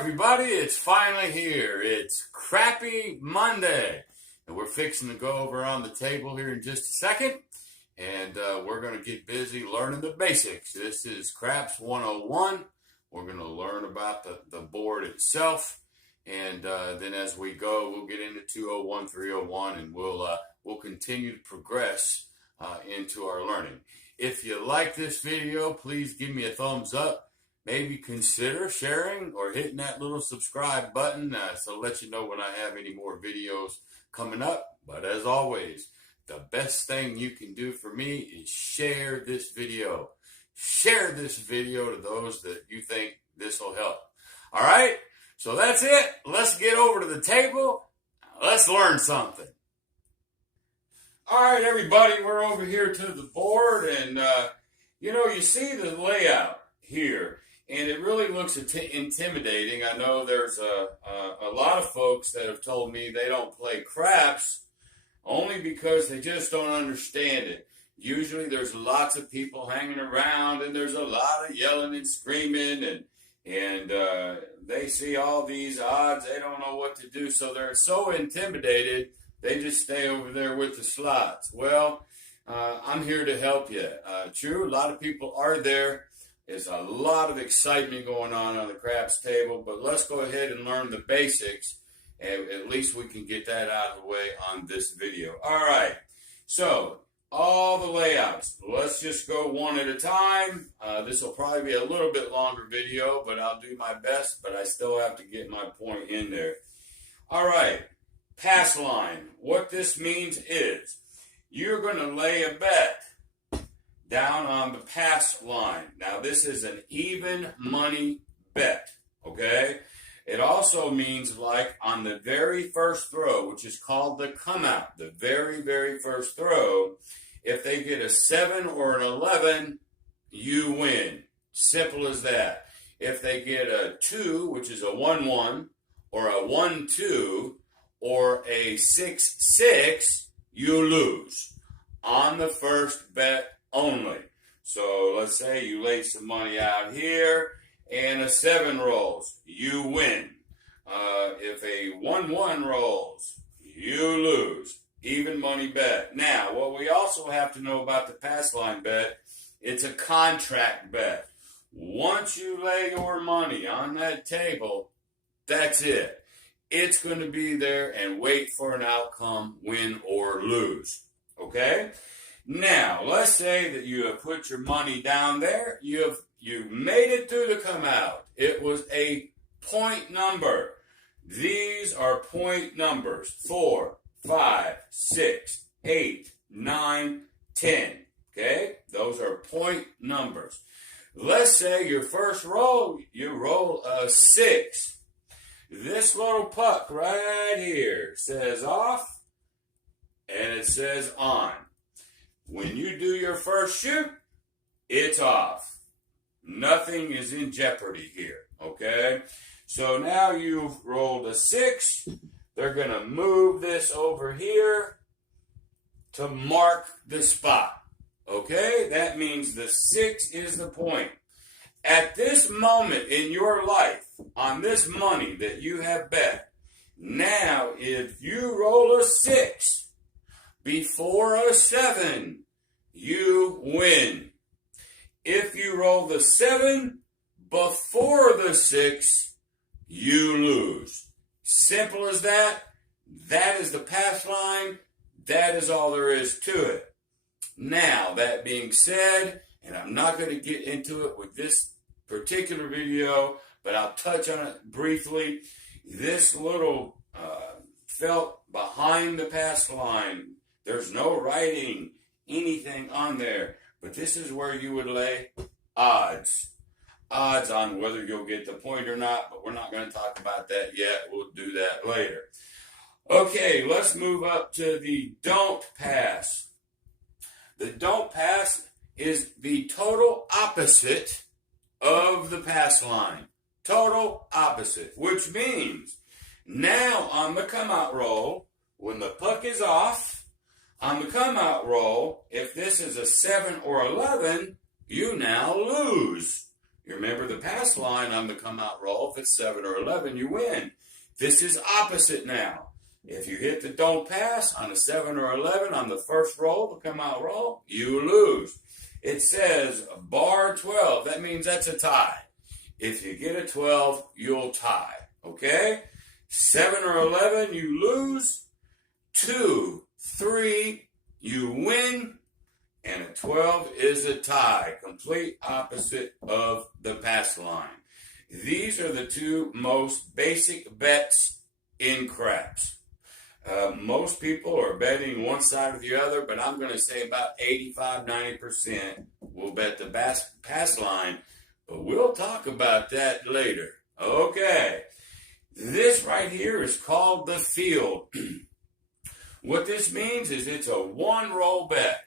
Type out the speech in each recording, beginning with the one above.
everybody, it's finally here. It's Crappy Monday. And we're fixing to go over on the table here in just a second. And we're going to get busy learning the basics. This is Craps 101. We're going to learn about the board itself. And then as we go, we'll get into 201, 301, and we'll continue to progress into our learning. If you like this video, please give me a thumbs up. Maybe consider sharing or hitting that little subscribe button so let you know when I have any more videos coming up. But as always, the best thing you can do for me is share this video. Share this video to those that you think this will help. All right? So that's it. Let's get over to the table. Let's learn something. All right, everybody, we're over here to the board, and you see the layout here. And it really looks intimidating. I know there's a lot of folks that have told me they don't play craps only because they just don't understand it. Usually there's lots of people hanging around and there's a lot of yelling and screaming and they see all these odds. They don't know what to do. So they're so intimidated, they just stay over there with the slots. Well, I'm here to help you. True, a lot of people are there. There's a lot of excitement going on the craps table, but let's go ahead and learn the basics, and at least we can get that out of the way on this video. All right, so all the layouts. Let's just go one at a time. This will probably be a little bit longer video, but I'll do my best, but I still have to get my point in there. All right, pass line. What this means is you're going to lay a bet down on the pass line. Now, this is an even money bet, okay? It also means like on the very first throw, which is called the come out, the very, very first throw, if they get a 7 or an 11, you win. Simple as that. If they get a 2, which is a 1-1, or a 1-2, or a 6-6, you lose on the first bet only. So let's say you lay some money out here and a 7 rolls, you win. If a 1-1 rolls, you lose. Even money bet. Now, what we also have to know about the pass line bet, it's a contract bet. Once you lay your money on that table, that's it. It's going to be there and wait for an outcome, win or lose. Okay? Now, let's say that you have put your money down there. You made it through the come out. It was a point number. These are point numbers. 4, 5, 6, 8, 9, 10. Okay? Those are point numbers. Let's say your first roll, you roll a 6. This little puck right here says off, and it says on. When you do your first shoot, it's off. Nothing is in jeopardy here, okay? So now you've rolled a 6. They're going to move this over here to mark the spot, okay? That means the 6 is the point. At this moment in your life, on this money that you have bet, now if you roll a 6, before a 7, you win. If you roll the 7 before the 6, you lose. Simple as that. That is the pass line. That is all there is to it. Now, that being said, and I'm not going to get into it with this particular video, but I'll touch on it briefly. This little felt behind the pass line, there's no writing, anything on there. But this is where you would lay odds. Odds on whether you'll get the point or not, but we're not going to talk about that yet. We'll do that later. Okay, let's move up to the don't pass. The don't pass is the total opposite of the pass line. Total opposite, which means now on the come out roll, when the puck is off, on the come out roll, if this is a 7 or 11, you now lose. You remember the pass line on the come out roll, if it's 7 or 11, you win. This is opposite now. If you hit the don't pass on a 7 or 11 on the first roll, the come out roll, you lose. It says bar 12. That means that's a tie. If you get a 12, you'll tie. Okay? 7 or 11, you lose. 2, 3, you win. And a 12 is a tie. Complete opposite of the pass line. These are the two most basic bets in craps. Most people are betting one side or the other, but I'm going to say about 85-90% will bet the pass line, but we'll talk about that later. Okay, this right here is called the field. What this means is it's a one-roll bet.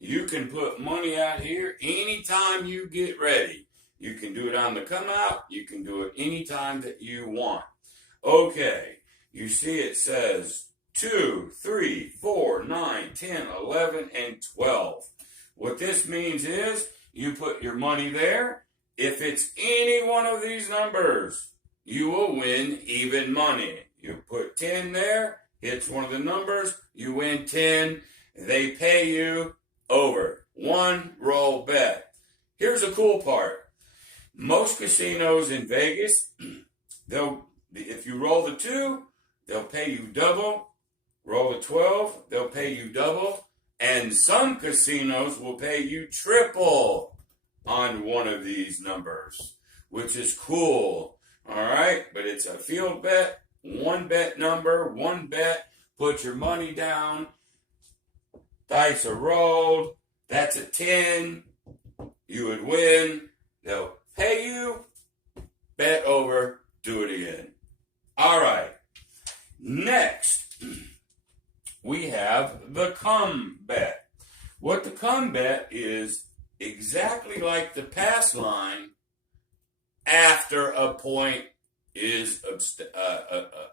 You can put money out here anytime you get ready. You can do it on the come out. You can do it anytime that you want. Okay. You see it says 2, 3, 4, 9, 10, 11, and 12. What this means is you put your money there. If it's any one of these numbers, you will win even money. You put 10 there, hits one of the numbers, you win 10. They pay you over. One roll bet. Here's the cool part. Most casinos in Vegas, if you roll the 2, they'll pay you double. Roll a 12, they'll pay you double. And some casinos will pay you triple on one of these numbers, which is cool. All right, but it's a field bet, one bet number, one bet. Put your money down. Dice are rolled. That's a 10. You would win. They'll pay you. Bet over. Do it again. All right. Next, we have the come bet. What the come bet is exactly like the pass line after a point is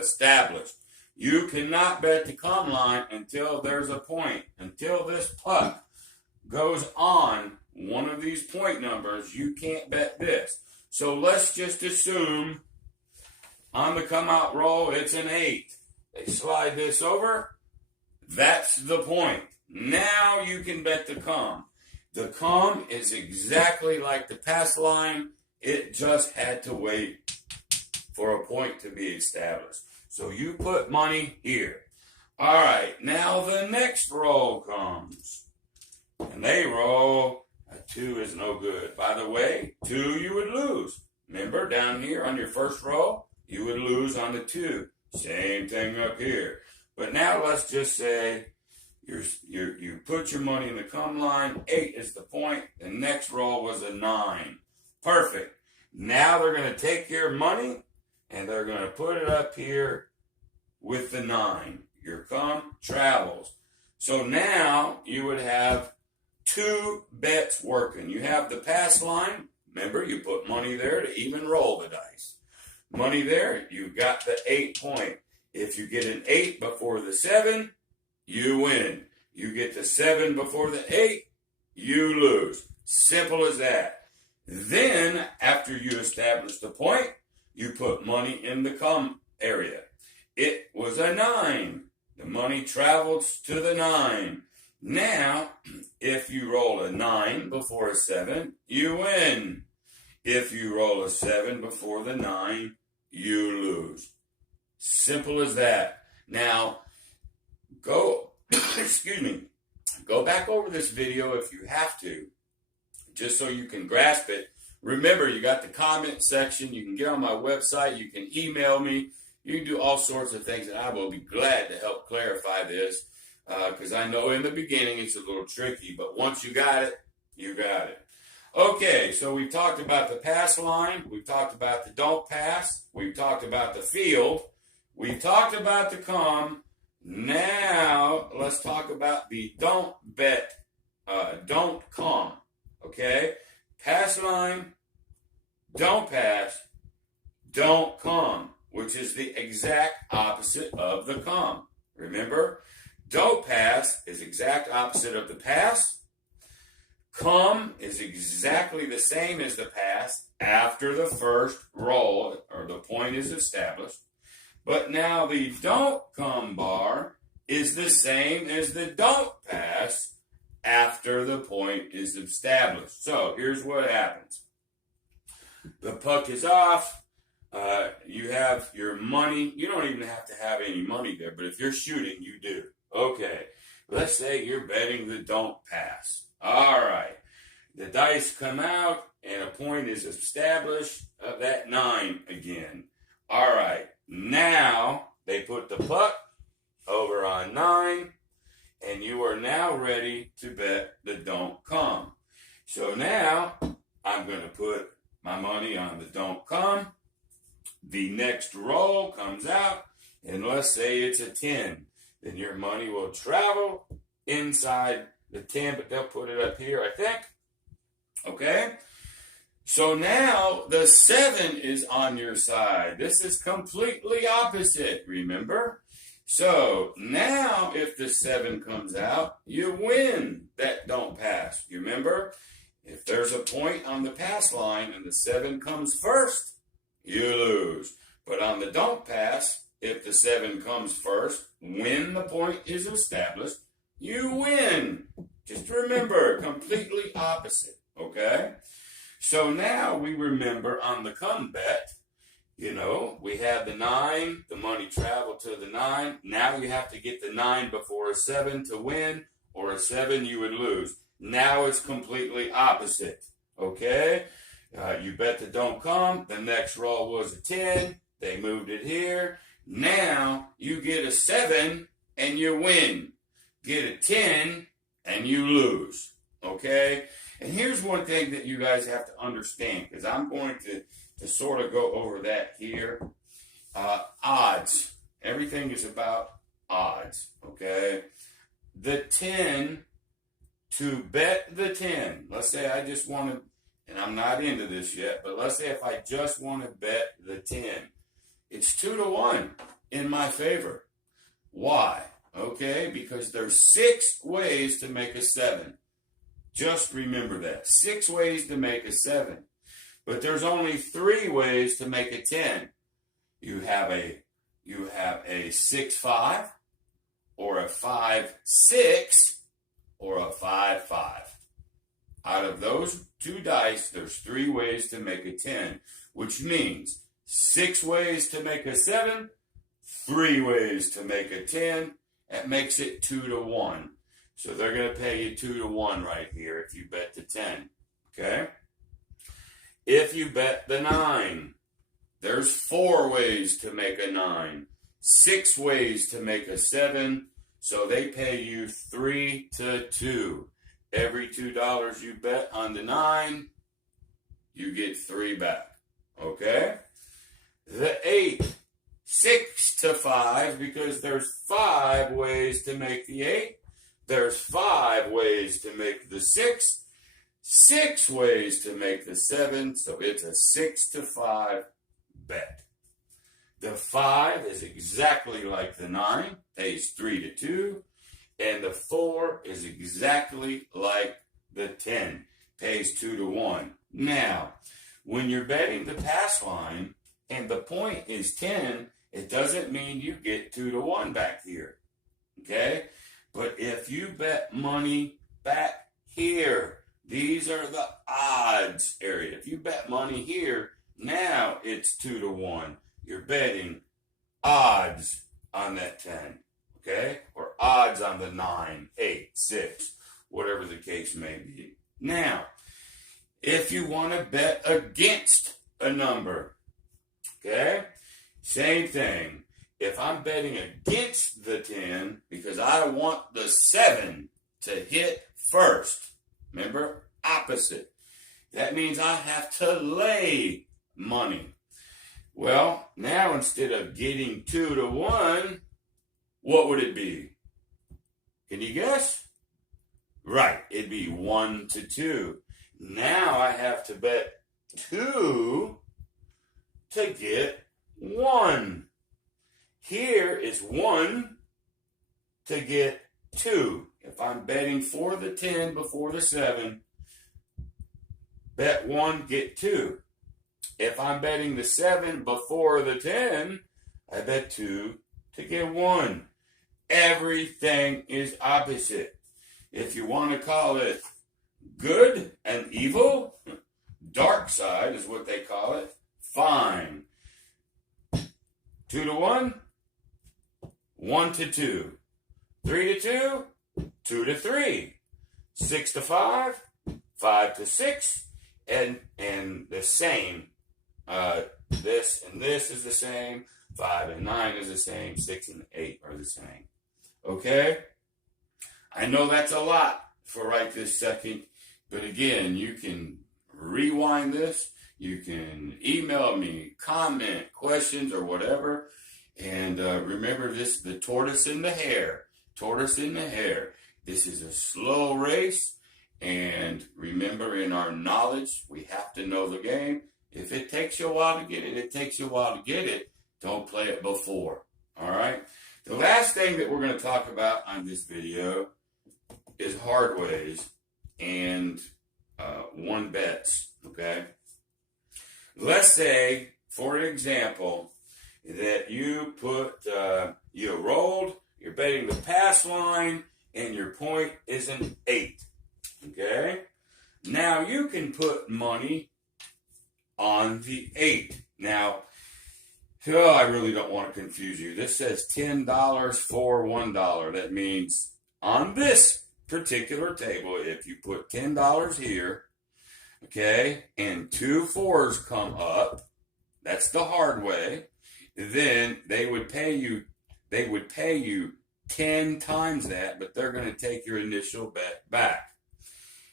established. You cannot bet the come line until there's a point. Until this puck goes on one of these point numbers, you can't bet this. So let's just assume on the come out roll, it's an 8. They slide this over. That's the point. Now you can bet the come. The come is exactly like the pass line. It just had to wait for a point to be established. So you put money here. All right, now the next roll comes. And they roll. A 2 is no good. By the way, 2 you would lose. Remember, down here on your first roll, you would lose on the 2. Same thing up here. But now let's just say you put your money in the come line. 8 is the point. The next roll was a 9. Perfect. Now they're going to take your money and they're going to put it up here with the 9. Your come travels. So now you would have 2 bets working. You have the pass line. Remember, you put money there to even roll the dice. Money there, you got the 8 point. If you get an 8 before the 7, you win. You get the 7 before the 8, you lose. Simple as that. Then, after you establish the point, you put money in the come area. It was a 9. The money travels to the 9. Now, if you roll a 9 before a 7, you win. If you roll a 7 before the 9, you lose. Simple as that. Now, go back over this video if you have to, just so you can grasp it. Remember, you got the comment section. You can get on my website. You can email me. You can do all sorts of things, and I will be glad to help clarify this, because I know in the beginning it's a little tricky, but once you got it, you got it. Okay, so we've talked about the pass line. We've talked about the don't pass. We've talked about the field. We've talked about the come. Now, let's talk about the don't bet, don't come. Okay? Pass line, don't pass, don't come, which is the exact opposite of the come. Remember? Don't pass is exact opposite of the pass. Come is exactly the same as the pass after the first roll, or the point is established. But now the don't come bar is the same as the don't pass after the point is established. So here's what happens. The puck is off. You have your money. You don't even have to have any money there, but if you're shooting, you do. Okay, let's say you're betting the don't pass. All right. The dice come out, and a point is established of that 9 again. All right. Now, they put the puck over on 9, and you are now ready to bet the don't come. So now, I'm going to put my money on the don't come. The next roll comes out, and let's say it's a 10. Then your money will travel inside the 10, but they'll put it up here, I think. Okay? So now the 7 is on your side. This is completely opposite, remember? So now if the 7 comes out, you win that don't pass. You remember? If there's a point on the pass line and the 7 comes first, you lose. But on the don't pass, if the 7 comes first, when the point is established, you win. Just remember, completely opposite, okay? So now we remember on the come bet, we have the 9, the money traveled to the 9. Now you have to get the 9 before a 7 to win, or a 7 you would lose. Now it's completely opposite, okay? You bet the don't come. The next roll was a 10. They moved it here. Now you get a 7 and you win. Get a 10 and you lose, okay? And here's one thing that you guys have to understand, because I'm going to sort of go over that here. Odds. Everything is about odds, okay? The 10, to bet the 10. Let's say I just want to, and I'm not into this yet, but let's say if I just want to bet the 10, it's 2-1 in my favor. Why? Okay, because there's 6 ways to make a 7. Just remember that. 6 ways to make a 7. But there's only 3 ways to make a 10. You have a 6-5, or a 5-6, or a 5-5. Out of those 2 dice, there's 3 ways to make a 10, which means 6 ways to make a 7, 3 ways to make a 10. That makes it 2-1. So they're going to pay you 2-1 right here if you bet the 10. Okay? If you bet the 9, there's 4 ways to make a 9, 6 ways to make a 7. So they pay you 3-2. Every $2 you bet on the 9, you get 3 back. Okay? The 8, 6-5, because there's 5 ways to make the 8. There's 5 ways to make the 6. 6 ways to make the 7. So it's a 6-5 bet. The 5 is exactly like the 9, pays 3-2. And the 4 is exactly like the 10, pays 2-1. Now, when you're betting the pass line and the point is 10, it doesn't mean you get 2-1 back here. Okay? But if you bet money back here, these are the odds area. If you bet money here, now it's 2-1. You're betting odds on that 10. Okay? Or odds on the 9, 8, 6, whatever the case may be. Now, if you want to bet against a number, okay? Same thing. If I'm betting against the 10 because I want the 7 to hit first, remember, opposite. That means I have to lay money. Well, now instead of getting 2-1, what would it be? Can you guess? Right, it'd be 1-2. Now I have to bet 2 to get 1. Here is 1 to get 2. If I'm betting for the 10 before the 7, bet 1, get 2. If I'm betting the 7 before the 10, I bet 2 to get 1. Everything is opposite. If you want to call it good and evil, dark side is what they call it, fine. 2 to 1, 1 to 2. 3 to 2, 2 to 3. 6 to 5, 5 to 6, and the same. This and this is the same. 5 and 9 is the same. 6 and 8 are the same. Okay? I know that's a lot for right this second, but again, you can rewind this. You can email me, comment, questions, or whatever. And remember this, the tortoise and the hare. Tortoise and the hare. This is a slow race. And remember, in our knowledge, we have to know the game. If it takes you a while to get it, it takes you a while to get it. Don't play it before. All right? The last thing that we're going to talk about on this video is hard ways and one bets. Okay? Let's say, for example, that you you rolled, you're betting the pass line, and your point is an 8. Okay? Now you can put money on the 8. Now, I really don't want to confuse you. This says $10 for $1. That means on this particular table, if you put $10 here, okay, and 2 4s come up, that's the hard way, then they would pay you 10 times that, but they're going to take your initial bet back.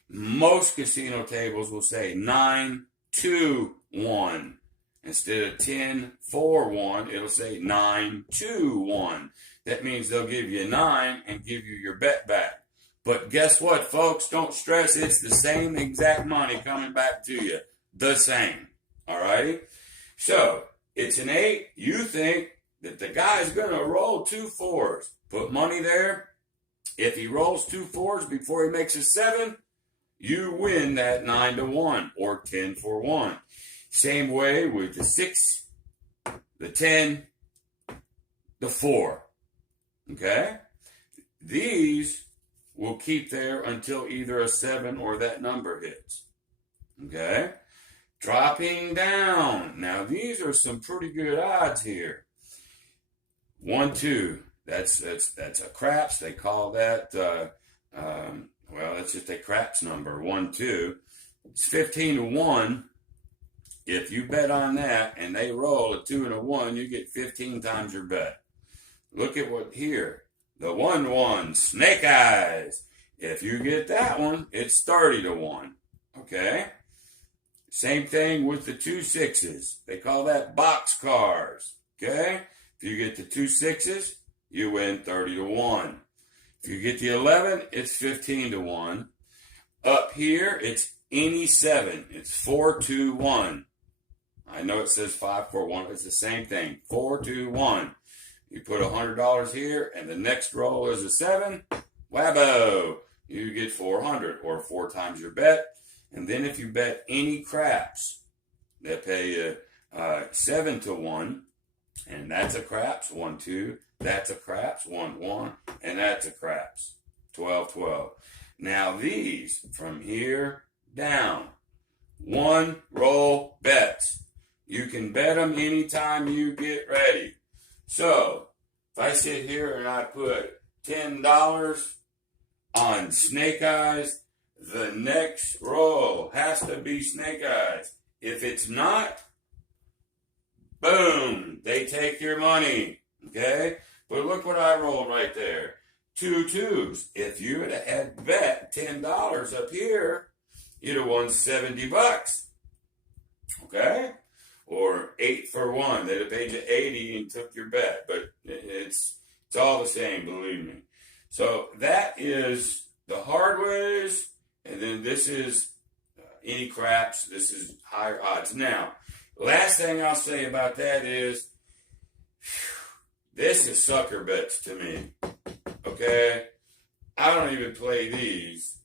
Most casino tables will say 9 2 1. Instead of 10 4 1, it'll say 9 2 1. That means they'll give you 9 and give you your bet back. But guess what, folks? Don't stress. It's the same exact money coming back to you. The same. All righty? So, it's an 8. You think that the guy's going to roll 2 4s. Put money there. If he rolls 2 4s before he makes a 7, you win that 9 to 1 or 10 for 1. Same way with the 6, the 10, the 4. Okay? These will keep there until either a 7 or that number hits. Okay? Dropping down. Now, these are some pretty good odds here. 1 2. That's a craps. They call that, that's just a craps number. 1 2. It's 15 to 1. If you bet on that and they roll a 2 and a 1, you get 15 times your bet. Look at what here. The 1 1, snake eyes. If you get that one, it's 30 to 1. Okay? Same thing with the 2 6s. They call that box cars. Okay? If you get the 2 6s, you win 30 to 1. If you get the 11, it's 15 to 1. Up here, it's any 7. It's 4 2 1. I know it says 5 4 1. It's the same thing. 4 2 1. You put $100 here, and the next roll is a 7. Wabbo! You get 400 or 4 times your bet. And then if you bet any craps, they pay you 7 to 1. And that's a craps, 1 2. That's a craps, 1 1. And that's a craps, 12 12. Now these, from here down, 1 roll bets. You can bet them anytime you get ready. So, if I sit here and I put $10 on snake eyes, the next roll has to be snake eyes. If it's not, boom, they take your money. Okay? But look what I rolled right there. 2 2s. If you had bet $10 up here, you'd have won $70. Okay? Or 8 for 1. They'd have paid you 80 and took your bet. But it's all the same, believe me. So that is the hard ways. And then this is any craps. This is higher odds. Now, last thing I'll say about that is, this is sucker bets to me. Okay? I don't even play these.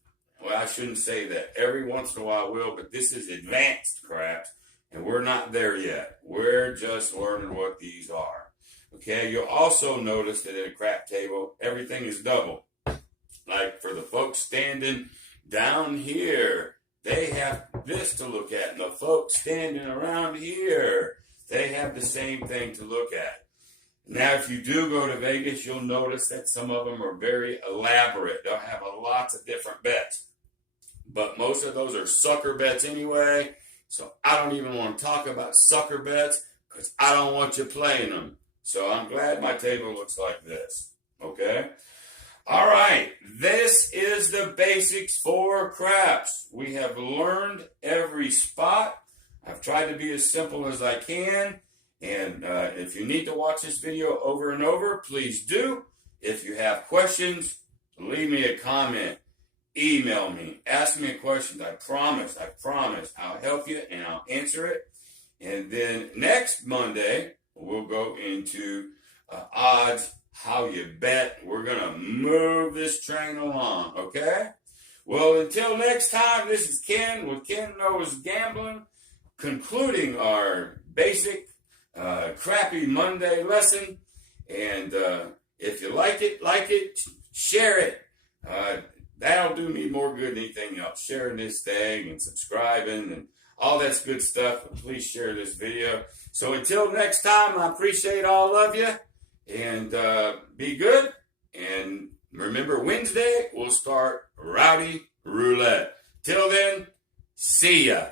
well, I shouldn't say that. Every once in a while I will, but this is advanced craps, and we're not there yet. We're just learning what these are. Okay, you'll also notice that at a crap table, everything is double. Like for the folks standing down here, they have this to look at, and the folks standing around here, they have the same thing to look at. Now, if you do go to Vegas, you'll notice that some of them are very elaborate. They'll have lots of different bets. But most of those are sucker bets anyway, so I don't even want to talk about sucker bets because I don't want you playing them. So I'm glad my table looks like this, okay? All right, this is the basics for craps. We have learned every spot. I've tried to be as simple as I can. And if you need to watch this video over and over, please do. If you have questions, leave me a comment. Email me. Ask me a question. I promise. I'll help you and I'll answer it. And then next Monday, we'll go into odds, how you bet. We're going to move this train along, okay? Well, until next time, this is Ken with Ken Knows Gambling, concluding our basic crappy Monday lesson. And if you like it, share it. That'll do me more good than anything else. Sharing this thing and subscribing and all that's good stuff. But please share this video. So until next time, I appreciate all of you. And be good. And remember, Wednesday, we'll start Rowdy Roulette. Till then, see ya.